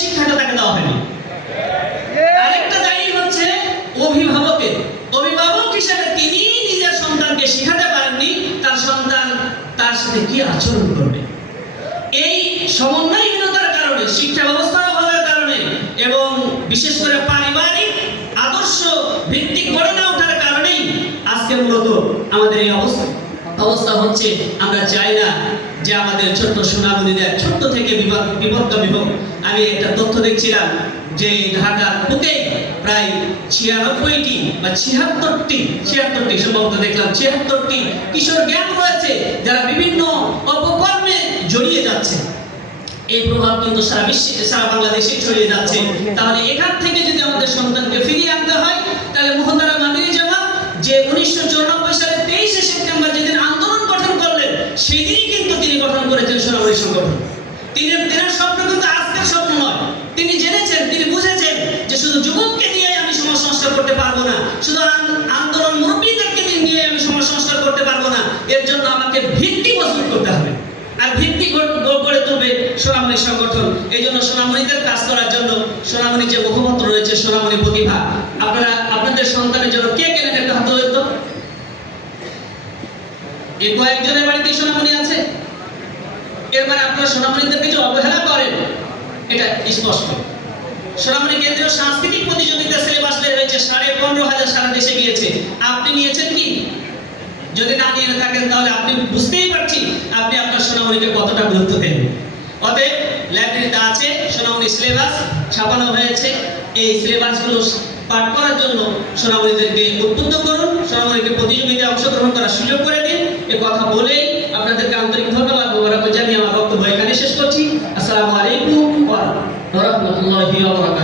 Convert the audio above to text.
শিক্ষাটা তাকে দেওয়া হয়নি। আরেকটা দায়ী হচ্ছে অভিভাবকের। অভিভাবক হিসেবে তিনি নিজের সন্তানকে শেখাতে পারেননি তার সন্তান তার সাথে কি আচরণ করবে। এই সমন্বয়হীনতার কারণে, শিক্ষা ব্যবস্থার অভাবের কারণে এবং বিশেষ করে পারিবারিক আদর্শ ভিত্তিক গড়ে না ওঠার কারণেই আজকে মূলত আমাদের এই অবস্থা হচ্ছে। আমরা চাই না যে আমাদের ছোট্ট সোনামণিদের ছোট্ট থেকে বিভক্ত। আমি একটা তথ্য দেখছিলাম যে ঢাকার বুকে প্রায় 96টি বা 76টি সম্ভবত দেখলাম 76টি কিশোর গ্যাং রয়েছে যারা বিভিন্ন অপকর্মে জড়িয়ে যাচ্ছে। এই প্রভাব কিন্তু সারা বিশ্বে, সারা বাংলাদেশে ছড়িয়ে যাচ্ছে। তাহলে এখান থেকে যদি আমাদের সন্তানকে ফিরিয়ে আনতে হয়, তাহলে মুহতারাম আমিরে জামাত যে 1994 সালের 23শে সেপ্টেম্বর যেদিন আন্দোলন গঠন করলেন, সেদিনই কিন্তু তিনি গঠন করেছেন সোনামণি সংগঠন। তিনার স্বপ্ন কিন্তু আজকের স্বপ্ন নয়। তিনি জেনেছেন, তিনি বুঝেছেন যে শুধু যুবককে দিয়ে আমি সমাজ সংস্কার করতে পারবো না, শুধু আন্দোলন মুরব্বীদেরকে নিয়ে আমি সমাজ সংস্কার করতে পারবো না। এর জন্য আমাকে ভিত্তি মজবুত করতে হবে, আর ভিত্তি গড়ে তুলবে সোনামণি সংগঠন। এই জন্য সোনামণিদের কাজ করার জন্য সোনামণি যে মুখপত্র রয়েছে সোনামণি প্রতিভা, আপনারা আপনাদের সন্তানের জন্য কে কেনেন একটা হাত তোলেন তো। এই কয়েকজনের বাড়িতে সোনামণি আছে, এর মানে আপনারা সোনামণিদের কিছু অবহেলা করেন, এটা স্পষ্ট। সোনামণি কেন্দ্রীয় সাংস্কৃতিক প্রতিযোগিতা সিলেবাস বের হয়েছে, 15,500 সারা দেশে গিয়েছে। আপনি নিয়েছেন কি? যদি না নিয়ে থাকেন তাহলে আপনি বুঝতেই পারছি আপনি আপনার সোনামণিকে কতটা গুরুত্ব দেন। অতএব লাইব্রেরিতে আছে সোনামণি সিলেবাস ছাপানো হয়েছে। এই সিলেবাসগুলো পাঠ করার জন্য সোনামণিদেরকে উদ্বুদ্ধ করুন, সোনামণিকে প্রতিযোগিতায় অংশগ্রহণ করার সুযোগ করে দিন। এ কথা বলেই আপনাদেরকে আন্তরিক ধন্যবাদ জানিয়ে আমার বক্তব্য এখানে শেষ করছি। আসসালামু আলাইকুম ওয়া রাহমাতুল্লাহি ওয়া বারাকাতুহু।